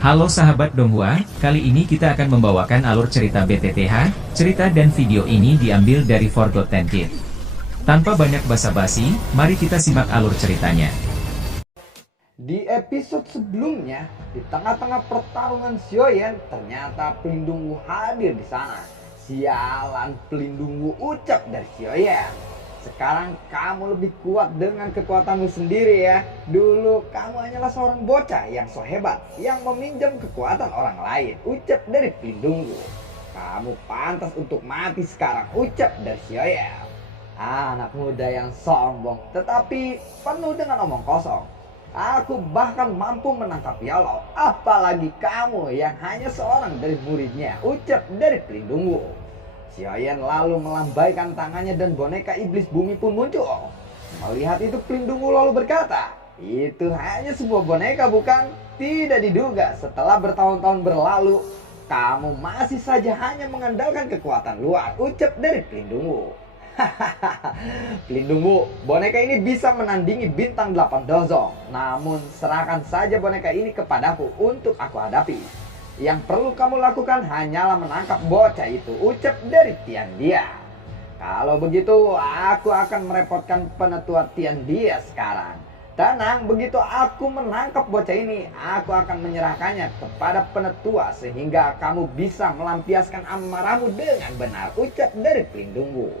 Halo sahabat Donghua, kali ini kita akan membawakan alur cerita BTTH. Cerita dan video ini diambil dari Forgotten Kid. Tanpa banyak basa-basi, mari kita simak alur ceritanya. Di episode sebelumnya, di tengah-tengah pertarungan Xiaoyan, ternyata Pelindung Wu hadir di sana. Sialan, Pelindung Wu ucap dari Xiaoyan. Sekarang kamu lebih kuat dengan kekuatanmu sendiri ya. Dulu kamu hanyalah seorang bocah yang so hebat, yang meminjam kekuatan orang lain, ucap dari Pelindung Wu. Kamu pantas untuk mati sekarang, ucap dari Xiaoyan. Anak muda yang sombong, tetapi penuh dengan omong kosong. Aku bahkan mampu menangkap Yolo, apalagi kamu yang hanya seorang dari muridnya, ucap dari Pelindung Wu. Xiaoyan lalu melambaikan tangannya dan boneka iblis bumi pun muncul. Melihat itu Pelindung Wu lalu berkata, itu hanya sebuah boneka bukan? Tidak diduga setelah bertahun-tahun berlalu, kamu masih saja hanya mengandalkan kekuatan luar, ucap dari Pelindung Wu. Pelindung Wu, boneka ini bisa menandingi bintang 8 dozong. Namun serahkan saja boneka ini kepadaku untuk aku hadapi. Yang perlu kamu lakukan hanyalah menangkap bocah itu, ucap dari Tian Dia. Kalau begitu aku akan merepotkan penetua Tian Dia sekarang. Tenang, begitu aku menangkap bocah ini, aku akan menyerahkannya kepada penetua sehingga kamu bisa melampiaskan amarahmu dengan benar, ucap dari Pelindung Wu.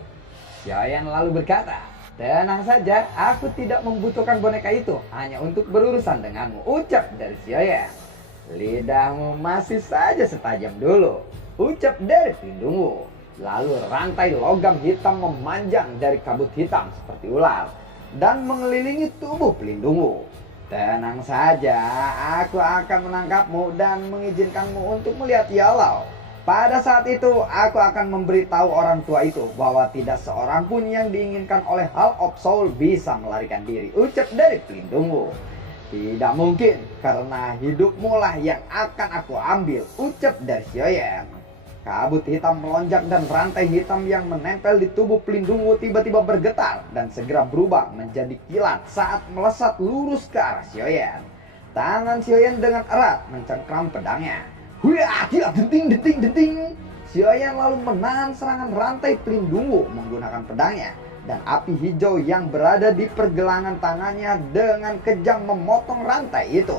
Xiaoyan lalu berkata, tenang saja, aku tidak membutuhkan boneka itu hanya untuk berurusan denganmu, ucap dari Xiaoyan. Lidahmu masih saja setajam dulu, ucap dari Pelindung Wu. Lalu rantai logam hitam memanjang dari kabut hitam seperti ular dan mengelilingi tubuh Pelindung Wu. Tenang saja, aku akan menangkapmu dan mengizinkanmu untuk melihat Yolo. Pada saat itu, aku akan memberitahu orang tua itu bahwa tidak seorang pun yang diinginkan oleh Hall of Soul bisa melarikan diri, ucap dari Pelindung Wu. Tidak mungkin, karena hidupmu lah yang akan aku ambil, ucap dari Xiaoyan. Kabut hitam melonjak dan rantai hitam yang menempel di tubuh Pelindung Wu tiba-tiba bergetar dan segera berubah menjadi kilat saat melesat lurus ke arah Xiaoyan. Tangan Xiaoyan dengan erat mencengkram pedangnya. Huya, tidak, denting. Xiaoyan lalu menahan serangan rantai Pelindung Wu menggunakan pedangnya. Dan api hijau yang berada di pergelangan tangannya dengan kejam memotong rantai itu.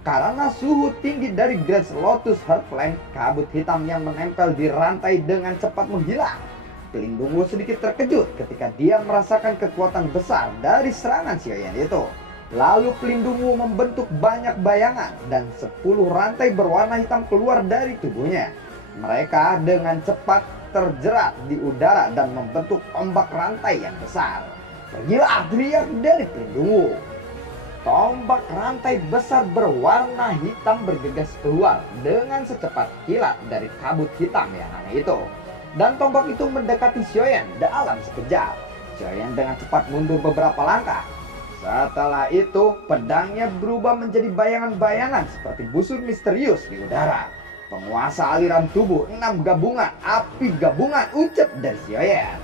Karena suhu tinggi dari Great Lotus Heartland, kabut hitam yang menempel di rantai dengan cepat menghilang. Pelindung Wu sedikit terkejut ketika dia merasakan kekuatan besar dari serangan Xiaoyan itu. Lalu Pelindung Wu membentuk banyak bayangan dan 10 rantai berwarna hitam keluar dari tubuhnya. Mereka dengan cepat terjerat di udara dan membentuk tombak rantai yang besar. Pergilah, teriak dari Pelindung Wu. Tombak rantai besar berwarna hitam bergegas keluar dengan secepat kilat dari kabut hitam yang aneh itu. Dan tombak itu mendekati Xiaoyan dalam sekejap. Xiaoyan dengan cepat mundur beberapa langkah. Setelah itu, pedangnya berubah menjadi bayangan-bayangan seperti busur misterius di udara. Penguasa aliran tubuh 6 gabungan, api gabungan, ucap dari Xiaoyan.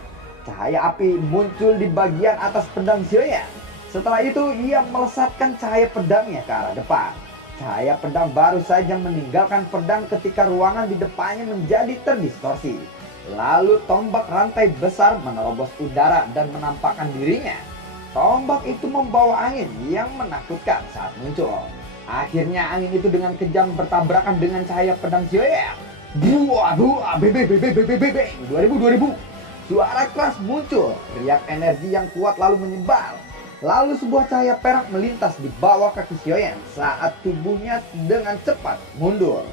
Cahaya api muncul di bagian atas pedang Xiaoyan. Setelah itu ia melesatkan cahaya pedangnya ke arah depan. Cahaya pedang baru saja meninggalkan pedang ketika ruangan di depannya menjadi terdistorsi. Lalu tombak rantai besar menerobos udara dan menampakkan dirinya. Tombak itu membawa angin yang menakutkan saat muncul. Akhirnya angin itu dengan kejam bertabrakan dengan cahaya pedang Xiaoyan. Buah, bebe, 2000. Suara keras muncul, riak energi yang kuat lalu menyebar. Lalu sebuah cahaya perak melintas di bawah kaki Xiaoyan saat tubuhnya dengan cepat mundur.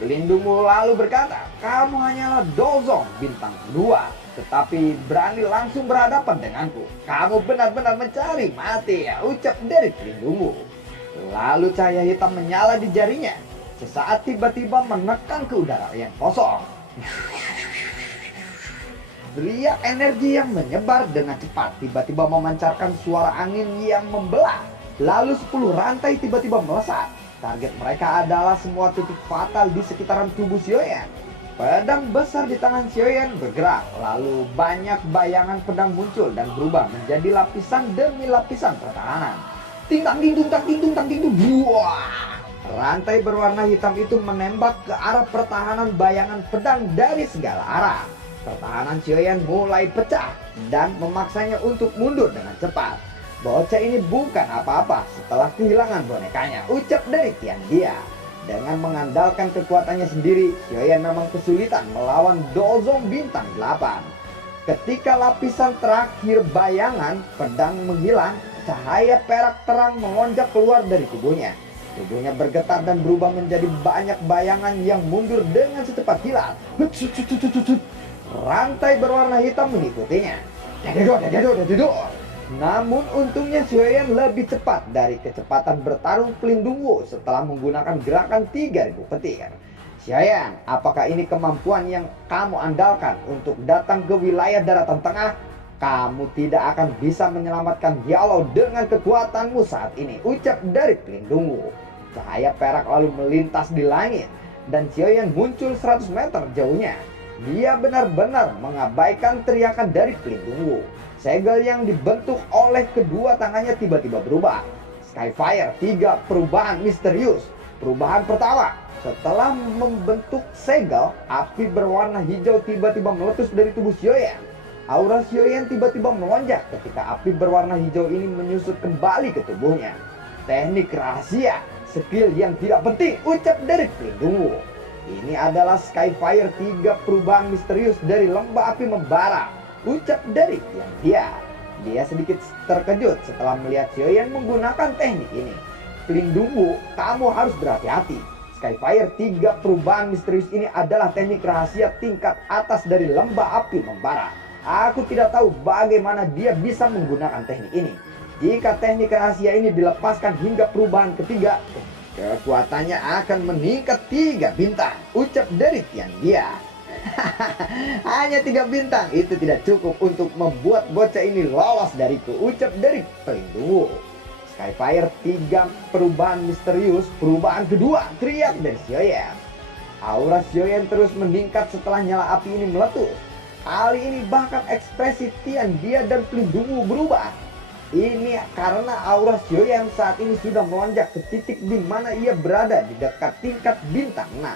Pelindung Wu lalu berkata, kamu hanyalah dozong bintang 2, tetapi berani langsung berhadapan denganku. Kamu benar-benar mencari mati ya, ucap dari Pelindung Wu. Lalu cahaya hitam menyala di jarinya. Sesaat tiba-tiba menekan ke udara yang kosong. Riak energi yang menyebar dengan cepat tiba-tiba memancarkan suara angin yang membelah. Lalu 10 rantai tiba-tiba melesat. Target mereka adalah semua titik fatal di sekitaran tubuh Xiaoyan. Pedang besar di tangan Xiaoyan bergerak. Lalu banyak bayangan pedang muncul dan berubah menjadi lapisan demi lapisan pertahanan. Ting tang ting tung tang ting tung tang ting tung. Buah! Rantai berwarna hitam itu menembak ke arah pertahanan bayangan pedang dari segala arah. Pertahanan Xiaoyan mulai pecah dan memaksanya untuk mundur dengan cepat. Bocah ini bukan apa-apa setelah kehilangan bonekanya, ucap dari Tian Dia. Dengan mengandalkan kekuatannya sendiri, Xiaoyan memang kesulitan melawan Dozong bintang 8. Ketika lapisan terakhir bayangan pedang menghilang, cahaya perak terang melonjak keluar dari tubuhnya. Tubuhnya bergetar dan berubah menjadi banyak bayangan yang mundur dengan secepat kilat. Rantai berwarna hitam mengikutinya. Namun untungnya Xiaoyan lebih cepat dari kecepatan bertarung pelindung Wu setelah menggunakan gerakan 3000 petir. Xiaoyan, apakah ini kemampuan yang kamu andalkan untuk datang ke wilayah daratan tengah? Kamu tidak akan bisa menyelamatkan Yellow dengan kekuatanmu saat ini, ucap dari pelindung Wu. Cahaya perak lalu melintas di langit dan Xiaoyan muncul 100 meter jauhnya. Dia benar-benar mengabaikan teriakan dari pelindung Wu. Segel yang dibentuk oleh kedua tangannya tiba-tiba berubah. Skyfire 3 perubahan misterius. Perubahan pertama, setelah membentuk segel, api berwarna hijau tiba-tiba meletus dari tubuh Xiaoyan. Aura Xiaoyan tiba-tiba melonjak ketika api berwarna hijau ini menyusut kembali ke tubuhnya. Teknik rahasia, skill yang tidak penting, ucap dari pelindung Wu. Ini adalah Skyfire 3 perubahan misterius dari lembah api membara, ucap dari Tian Dia. Dia sedikit terkejut setelah melihat Xiaoyan menggunakan teknik ini. Pelindung Wu, kamu harus berhati-hati. Skyfire 3 perubahan misterius ini adalah teknik rahasia tingkat atas dari lembah api membara. Aku tidak tahu bagaimana dia bisa menggunakan teknik ini. Jika teknik rahasia ini dilepaskan hingga perubahan ketiga, kekuatannya akan meningkat 3 bintang, ucap dari Tian Dia. Hanya 3 bintang itu tidak cukup untuk membuat bocah ini lolos dariku, ucap dari pelindung Wu. Skyfire 3 perubahan misterius, perubahan kedua, teriak dari Xiaoyan. Aura Xiaoyan terus meningkat setelah nyala api ini meletus. Kali ini bahkan ekspresi Tian Dia dan pelindung Wu berubah. Ini karena aura Xiaoyan saat ini sudah melonjak ke titik di mana ia berada di dekat tingkat bintang 6.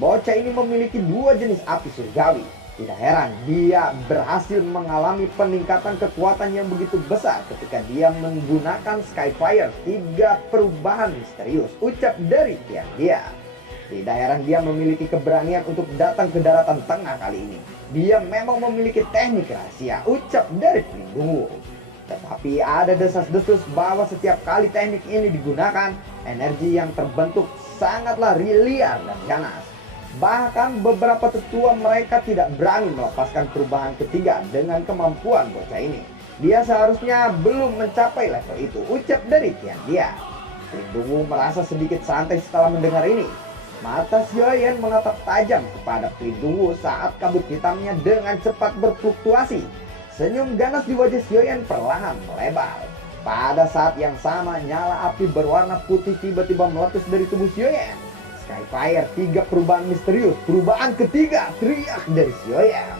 Bocah ini memiliki 2 jenis api surgawi. Tidak heran dia berhasil mengalami peningkatan kekuatan yang begitu besar ketika dia menggunakan Skyfire 3 perubahan misterius, ucap dari Tian Dia. Tidak heran dia memiliki keberanian untuk datang ke daratan tengah kali ini. Dia memang memiliki teknik rahasia, ucap dari pelindung Wu. Tetapi ada desas-desus bahwa setiap kali teknik ini digunakan, energi yang terbentuk sangatlah liar dan ganas. Bahkan beberapa tetua mereka tidak berani melepaskan perubahan ketiga dengan kemampuan bocah ini. Dia seharusnya belum mencapai level itu, ucap dari Tian Dia. Pelindung Wu merasa sedikit santai setelah mendengar ini. Mata Xiaoyan menatap tajam kepada pelindung Wu saat kabut hitamnya dengan cepat berfluktuasi. Senyum ganas di wajah Xiaoyan perlahan melebar. Pada saat yang sama, nyala api berwarna putih tiba-tiba meletus dari tubuh Xiaoyan. Skyfire 3 perubahan misterius, perubahan ketiga, teriak dari Xiaoyan.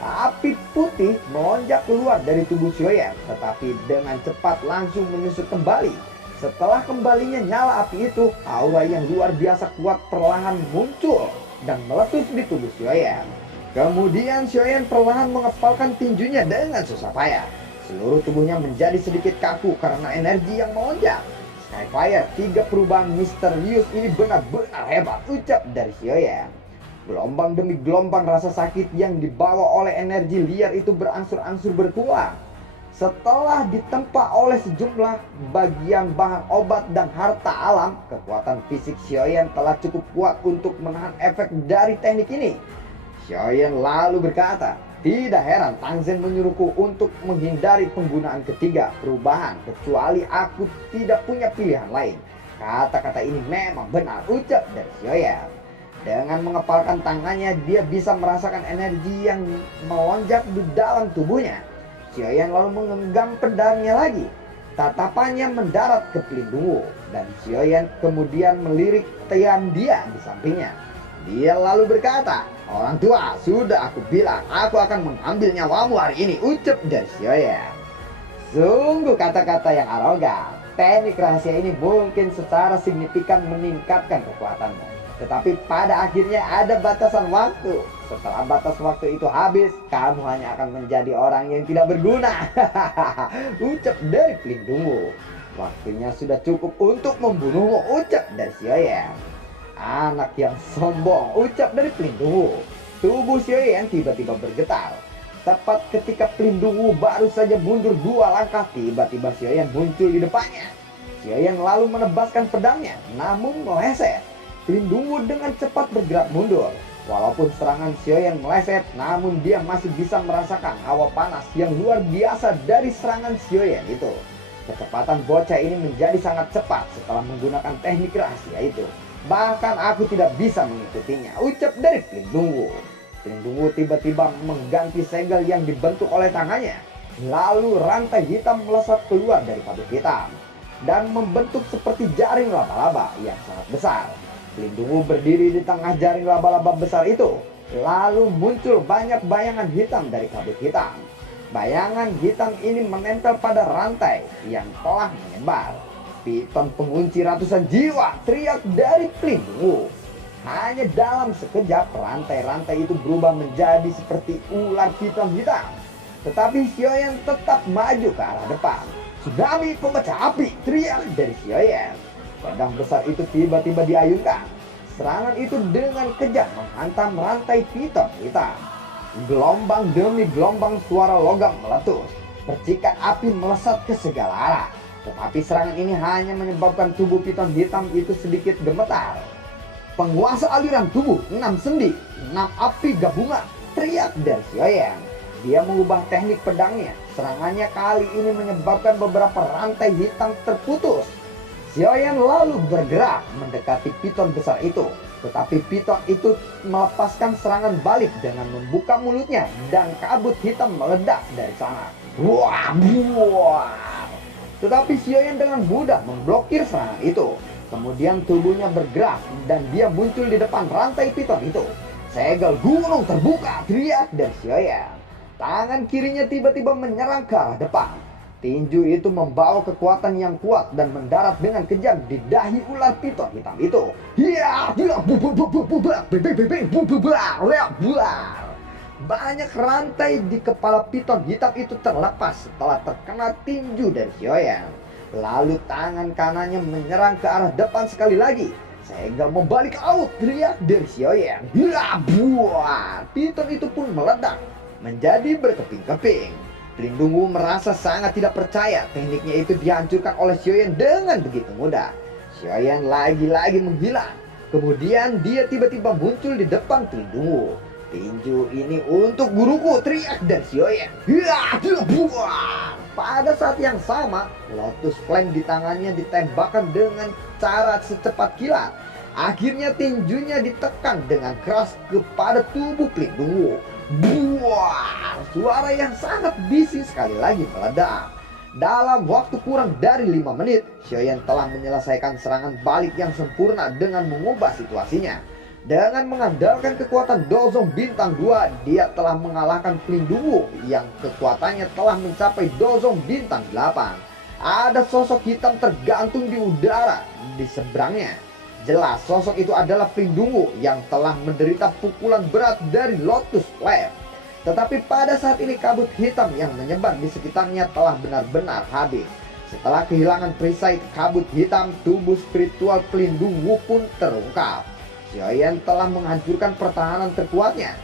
Api putih melonjak keluar dari tubuh Xiaoyan, tetapi dengan cepat langsung menyusut kembali. Setelah kembalinya nyala api itu, aura yang luar biasa kuat perlahan muncul dan meletus di tubuh Xiaoyan. Kemudian Xiaoyan perlahan mengepalkan tinjunya dengan susah payah. Seluruh tubuhnya menjadi sedikit kaku karena energi yang melonjak. Skyfire 3 perubahan misterius ini benar-benar hebat, ucap dari Xiaoyan. Gelombang demi gelombang rasa sakit yang dibawa oleh energi liar itu berangsur-angsur berkurang. Setelah ditempa oleh sejumlah bagian bahan obat dan harta alam, kekuatan fisik Xiaoyan telah cukup kuat untuk menahan efek dari teknik ini. Xiaoyan lalu berkata, tidak heran Tang Zhen menyuruhku untuk menghindari penggunaan ketiga perubahan, kecuali aku tidak punya pilihan lain. Kata-kata ini memang benar, ucap dari Xiaoyan. Dengan mengepalkan tangannya, dia bisa merasakan energi yang melonjak di dalam tubuhnya. Xiaoyan lalu menggenggam pedangnya lagi. Tatapannya mendarat ke pelindung Wu, dan Xiaoyan kemudian melirik Tian Dia di sampingnya. Dia lalu berkata, orang tua, sudah aku bilang aku akan mengambil nyawamu hari ini, ucap dari Xiaoyan. Sungguh kata-kata yang arogan. Teknik rahasia ini mungkin secara signifikan meningkatkan kekuatanmu. Tetapi pada akhirnya ada batasan waktu. Setelah batas waktu itu habis, kamu hanya akan menjadi orang yang tidak berguna. Ucap dari pelindungmu. Waktunya sudah cukup untuk membunuhmu, ucap dari Xiaoyan. Anak yang sombong, ucap dari pelindungmu. Tubuh Xiaoyan tiba-tiba bergetar. Tepat ketika pelindungmu baru saja mundur 2 langkah, tiba-tiba Xiaoyan muncul di depannya. Xiaoyan lalu menebaskan pedangnya, namun meleset. Pelindungmu dengan cepat bergerak mundur. Walaupun serangan Xiaoyan meleset, namun dia masih bisa merasakan hawa panas yang luar biasa dari serangan Xiaoyan itu. Kecepatan bocah ini menjadi sangat cepat setelah menggunakan teknik rahasia itu. Bahkan aku tidak bisa mengikutinya, ucap dari pelindungmu. Pelindungmu tiba-tiba mengganti segel yang dibentuk oleh tangannya. Lalu rantai hitam melesat keluar dari kabut hitam dan membentuk seperti jaring laba-laba yang sangat besar. Pelindungmu berdiri di tengah jaring laba-laba besar itu. Lalu muncul banyak bayangan hitam dari kabut hitam. Bayangan hitam ini menempel pada rantai yang telah menyebar. Piton pengunci ratusan jiwa, teriak dari pelindungmu. Hanya dalam sekejap rantai-rantai itu berubah menjadi seperti ular piton hitam. Tetapi Xiaoyan tetap maju ke arah depan. Tsunami pemecah api, teriak dari Xiaoyan. Pedang besar itu tiba-tiba diayunkan. Serangan itu dengan kejam menghantam rantai piton hitam. Gelombang demi gelombang suara logam meletus. Percikan api melesat ke segala arah. Tetapi serangan ini hanya menyebabkan tubuh piton hitam itu sedikit gemetar. Penguasa aliran tubuh, 6 sendi, 6 api gabungan, teriak dari Xiaoyan. Dia mengubah teknik pedangnya. Serangannya kali ini menyebabkan beberapa rantai hitam terputus. Xiaoyan lalu bergerak mendekati piton besar itu. Tetapi piton itu melepaskan serangan balik dengan membuka mulutnya dan kabut hitam meledak dari sana. Wah, buah. Tetapi Xiaoyan dengan mudah memblokir serangan itu. Kemudian tubuhnya bergerak dan dia muncul di depan rantai piton itu. Segel gunung terbuka, teriak dari Xiaoyan. Tangan kirinya tiba-tiba menyerang ke arah depan. Tinju itu membawa kekuatan yang kuat dan mendarat dengan kejam di dahi ular piton hitam itu. Banyak rantai di kepala piton hitam itu terlepas setelah terkena tinju dari Xiaoyan. Lalu tangan kanannya menyerang ke arah depan sekali lagi. Segel membalik out, teriak dari Xiaoyan. Ya buah, piton itu pun meledak menjadi berkeping-keping. Pelindungmu merasa sangat tidak percaya tekniknya itu dihancurkan oleh Xiaoyan dengan begitu mudah. Xiaoyan lagi-lagi menghilang. Kemudian dia tiba-tiba muncul di depan pelindungmu. Tinju ini untuk guruku, teriak dari Xiaoyan. Ya buah. Pada saat yang sama, Lotus Flame di tangannya ditembakkan dengan cara secepat kilat. Akhirnya tinjunya ditekan dengan keras kepada tubuh pelindungmu. Buah! Suara yang sangat bising sekali lagi meledak. Dalam waktu kurang dari 5 menit, Xiaoyan telah menyelesaikan serangan balik yang sempurna dengan mengubah situasinya. Dengan mengandalkan kekuatan Dozong bintang 2, dia telah mengalahkan pelindungmu yang kekuatannya telah mencapai Dozong bintang 8. Ada sosok hitam tergantung di udara di seberangnya. Jelas sosok itu adalah pelindungmu yang telah menderita pukulan berat dari Lotus Flame. Tetapi pada saat ini kabut hitam yang menyebar di sekitarnya telah benar-benar habis. Setelah kehilangan perisai kabut hitam, tubuh spiritual pelindungmu pun terungkap. Xiaoyan telah menghancurkan pertahanan terkuatnya.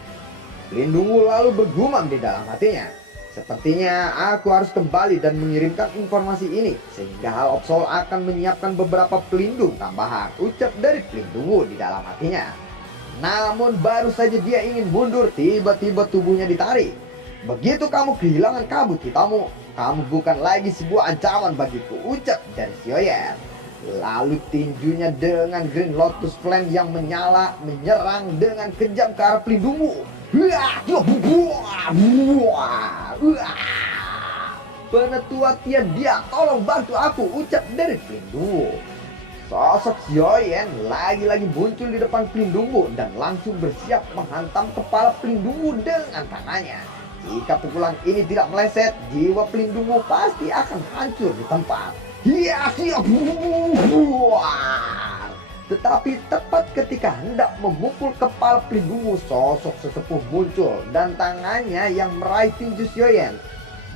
Pelindungmu lalu bergumam di dalam hatinya. Sepertinya aku harus kembali dan mengirimkan informasi ini sehingga Hall of Soul akan menyiapkan beberapa pelindung tambahan, ucap dari pelindungmu di dalam hatinya. Namun baru saja dia ingin mundur, tiba-tiba tubuhnya ditarik. Begitu kamu kehilangan kabut hitammu, kamu bukan lagi sebuah ancaman bagiku, ucap dari Xiaoyan. Lalu tinjunya dengan Green Lotus Flame yang menyala menyerang dengan kejam ke arah pelindungmu. Penetua Tian dia, tolong bantu aku, ucap dari pelindungmu. Sosok Xiaoyan lagi-lagi muncul di depan pelindungmu dan langsung bersiap menghantam kepala pelindungmu dengan tangannya. Jika pukulan ini tidak meleset, jiwa pelindungmu pasti akan hancur di tempat. Hiya, siap. Buar. Tetapi tepat ketika hendak memukul kepala pelindungmu, sosok sesepuh muncul dan tangannya yang meraih tinju Xiaoyan.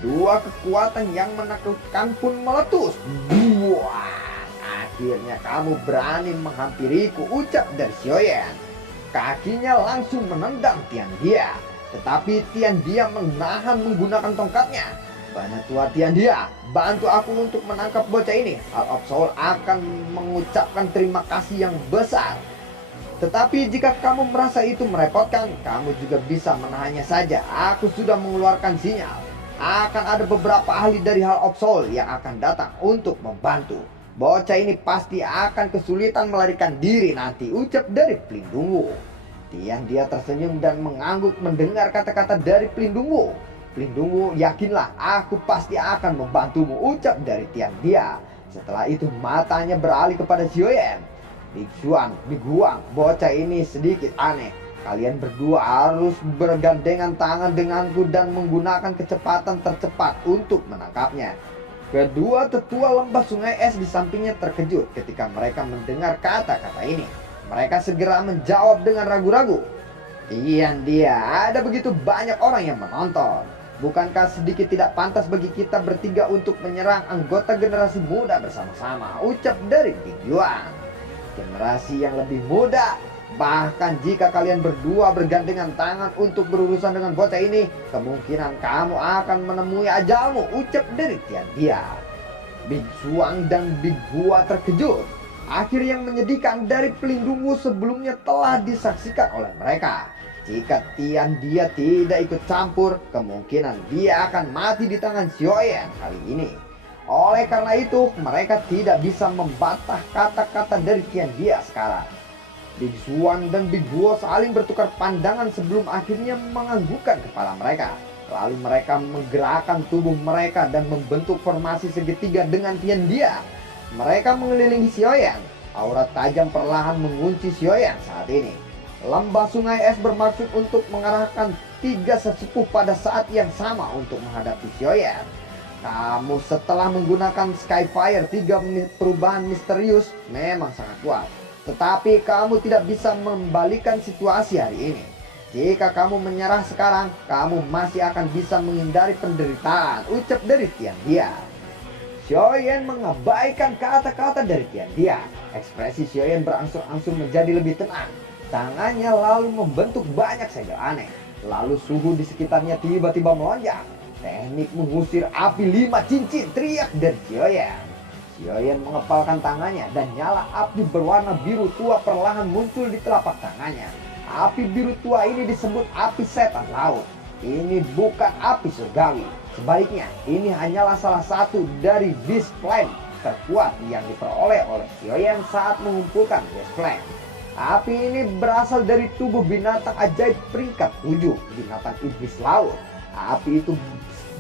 Dua kekuatan yang menakutkan pun meletus. Buar. Akhirnya kamu berani menghampiriku, ucap dari Xiaoyan. Kakinya langsung menendang Tian Dia. Tetapi Tian Dia menahan menggunakan tongkatnya. Banyak tua Tian Dia, bantu aku untuk menangkap bocah ini. Heart of Soul akan mengucapkan terima kasih yang besar. Tetapi jika kamu merasa itu merepotkan, kamu juga bisa menahannya saja. Aku sudah mengeluarkan sinyal. Akan ada beberapa ahli dari Heart of Soul yang akan datang untuk membantu. Bocah ini pasti akan kesulitan melarikan diri nanti, ucap dari pelindungmu. Tian Dia tersenyum dan mengangguk mendengar kata-kata dari pelindungmu. Pelindungmu, yakinlah aku pasti akan membantumu, ucap dari Tian Dia. Setelah itu matanya beralih kepada Xiaoyan. Big Huang, bocah ini sedikit aneh. Kalian berdua harus bergandengan tangan denganku dan menggunakan kecepatan tercepat untuk menangkapnya. Kedua tetua lembah sungai es di sampingnya terkejut ketika mereka mendengar kata-kata ini. Mereka segera menjawab dengan ragu-ragu. Tian Dia, ada begitu banyak orang yang menonton. Bukankah sedikit tidak pantas bagi kita bertiga untuk menyerang anggota generasi muda bersama-sama, ucap dari Big Yuan. Generasi yang lebih muda, bahkan jika kalian berdua bergandengan tangan untuk berurusan dengan bocah ini, kemungkinan kamu akan menemui ajalmu, ucap dari Tian Dia. Big Suang dan Big Hua terkejut. Akhir yang menyedihkan dari pelindungmu sebelumnya telah disaksikan oleh mereka. Jika Tian Dia tidak ikut campur, kemungkinan dia akan mati di tangan Xiaoyan kali ini. Oleh karena itu, mereka tidak bisa membantah kata-kata dari Tian Dia sekarang. Big Xuan dan Big Guo saling bertukar pandangan sebelum akhirnya menganggukkan kepala mereka. Lalu mereka menggerakkan tubuh mereka dan membentuk formasi segitiga dengan Tian Dia. Mereka mengelilingi Xiaoyan. Aura tajam perlahan mengunci Xiaoyan saat ini. Lembah sungai es bermaksud untuk mengarahkan tiga sesepuh pada saat yang sama untuk menghadapi Xiaoyan. Kamu setelah menggunakan Skyfire, tiga perubahan misterius memang sangat kuat. Tetapi kamu tidak bisa membalikan situasi hari ini. Jika kamu menyerah sekarang, kamu masih akan bisa menghindari penderitaan, ucap dari Tian Dia. Xiaoyan mengabaikan kata-kata dari Tian Dia. Ekspresi Xiaoyan berangsur-angsur menjadi lebih tenang. Tangannya lalu membentuk banyak segel aneh. Lalu suhu di sekitarnya tiba-tiba melonjak. Teknik mengusir api 5 cincin, teriak dari Xiaoyan. Xiaoyan mengepalkan tangannya dan nyala api berwarna biru tua perlahan muncul di telapak tangannya. Api biru tua ini disebut api setan laut. Ini bukan api surgawi. Sebaliknya, ini hanyalah salah satu dari Beast Flame terkuat yang diperoleh oleh Xiaoyan saat mengumpulkan Beast Flame. Api ini berasal dari tubuh binatang ajaib peringkat 7, binatang iblis laut. Api itu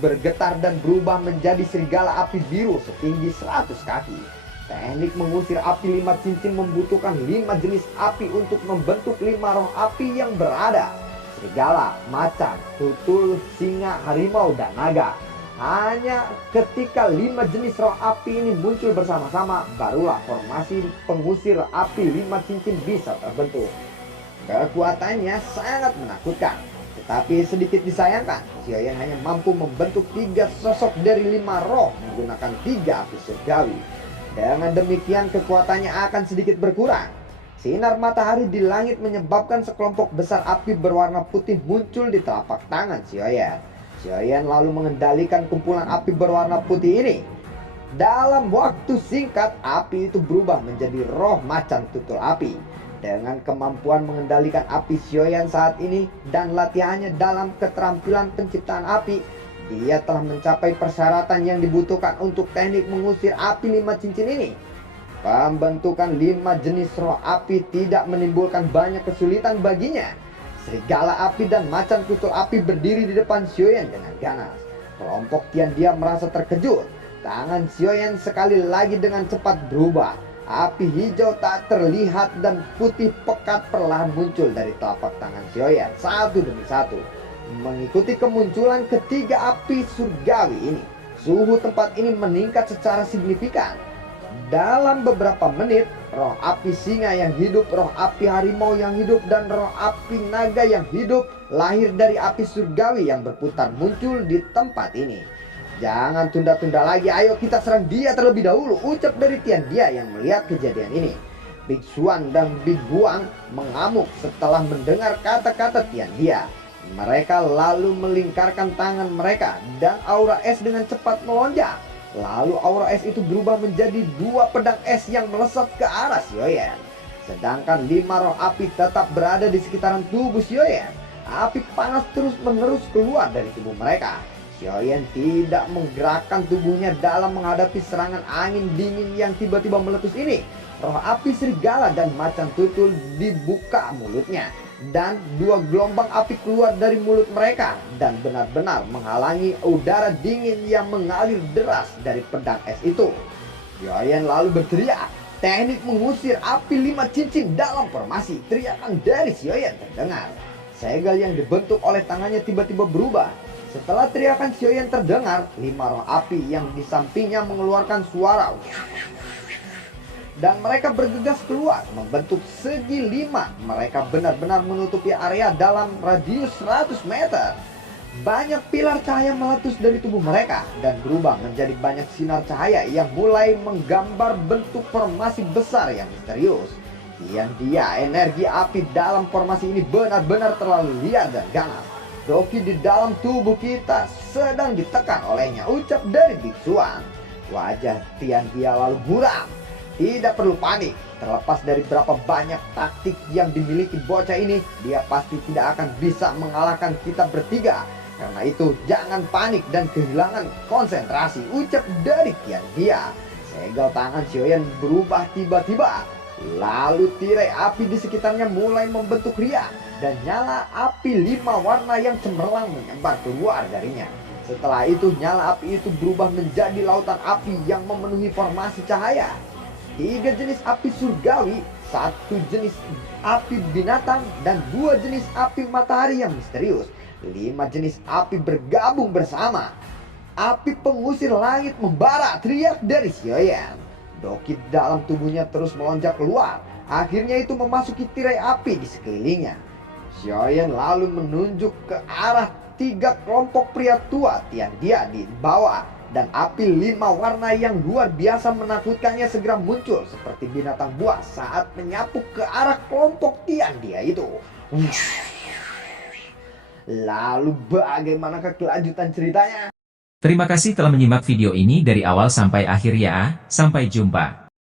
bergetar dan berubah menjadi serigala api biru setinggi 100 kaki. Teknik mengusir api 5 cincin membutuhkan 5 jenis api untuk membentuk 5 roh api yang berada. Serigala, macan, tutul, singa, harimau, dan naga. Hanya ketika 5 jenis roh api ini muncul bersama-sama, barulah formasi pengusir api 5 cincin bisa terbentuk. Kekuatannya sangat menakutkan. Tetapi sedikit disayangkan, Xiaoyan hanya mampu membentuk 3 sosok dari 5 roh menggunakan 3 api surgawi. Dengan demikian kekuatannya akan sedikit berkurang. Sinar matahari di langit menyebabkan sekelompok besar api berwarna putih muncul di telapak tangan Xiaoyan. Xiaoyan lalu mengendalikan kumpulan api berwarna putih ini. Dalam waktu singkat, api itu berubah menjadi roh macan tutul api. Dengan kemampuan mengendalikan api Xiaoyan saat ini dan latihannya dalam keterampilan penciptaan api, dia telah mencapai persyaratan yang dibutuhkan untuk teknik mengusir api 5 cincin ini. Pembentukan 5 jenis roh api tidak menimbulkan banyak kesulitan baginya. Serigala api dan macan tutul api berdiri di depan Xiaoyan dengan ganas. Kelompok Tian Dia merasa terkejut. Tangan Xiaoyan sekali lagi dengan cepat berubah. Api hijau tak terlihat dan putih pekat perlahan muncul dari telapak tangan Xiaoyan satu demi satu. Mengikuti kemunculan ketiga api surgawi ini, suhu tempat ini meningkat secara signifikan. Dalam beberapa menit, roh api singa yang hidup, roh api harimau yang hidup, dan roh api naga yang hidup lahir dari api surgawi yang berputar muncul di tempat ini. Jangan tunda-tunda lagi, ayo kita serang dia terlebih dahulu, ucap dari Tian Dia yang melihat kejadian ini. Big Swan dan Big Guang mengamuk setelah mendengar kata-kata Tian Dia. Mereka lalu melingkarkan tangan mereka dan aura es dengan cepat melonjak. Lalu aura es itu berubah menjadi 2 pedang es yang melesat ke arah Xiaoyan. Sedangkan 5 roh api tetap berada di sekitaran tubuh Xiaoyan. Api panas terus-menerus keluar dari tubuh mereka. Xiaoyan tidak menggerakkan tubuhnya dalam menghadapi serangan angin dingin yang tiba-tiba meletus ini. Roh api serigala dan macan tutul dibuka mulutnya, dan 2 gelombang api keluar dari mulut mereka dan benar-benar menghalangi udara dingin yang mengalir deras dari pedang es itu. Xiaoyan lalu berteriak. Teknik mengusir api 5 cincin dalam formasi. Teriakan dari Xiaoyan terdengar. Segel yang dibentuk oleh tangannya tiba-tiba berubah. Setelah teriakan Xiaoyan terdengar, 5 roh api yang di sampingnya mengeluarkan suara dan mereka bergegas keluar membentuk segi 5. Mereka benar-benar menutupi area dalam radius 100 meter. Banyak pilar cahaya meletus dari tubuh mereka dan berubah menjadi banyak sinar cahaya yang mulai menggambar bentuk formasi besar yang misterius. Tian Dia, energi api dalam formasi ini benar-benar terlalu liar dan ganas. Doki di dalam tubuh kita sedang ditekan olehnya, ucap dari Big Swan. Wajah Tian Dia lalu buram. Tidak perlu panik, terlepas dari berapa banyak taktik yang dimiliki bocah ini, dia pasti tidak akan bisa mengalahkan kita bertiga. Karena itu jangan panik dan kehilangan konsentrasi, ucap dari Tian Dia. Segel tangan Xiaoyan berubah tiba-tiba. Lalu tirai api di sekitarnya mulai membentuk riak dan nyala api 5 warna yang cemerlang menyebar keluar darinya. Setelah itu nyala api itu berubah menjadi lautan api yang memenuhi formasi cahaya. 3 jenis api surgawi, 1 jenis api binatang, dan 2 jenis api matahari yang misterius. 5 jenis api bergabung bersama. Api pengusir langit membara, teriak dari Xiaoyan. Doki dalam tubuhnya terus melonjak keluar. Akhirnya itu memasuki tirai api di sekelilingnya. Xiaoyan lalu menunjuk ke arah 3 kelompok pria tua Tian Dia di bawah. Dan api 5 warna yang luar biasa menakutkannya segera muncul seperti binatang buas saat menyapu ke arah kelompok Tian Dia itu. Lalu bagaimanakah kelanjutan ceritanya? Terima kasih telah menyimak video ini dari awal sampai akhir ya. Sampai jumpa.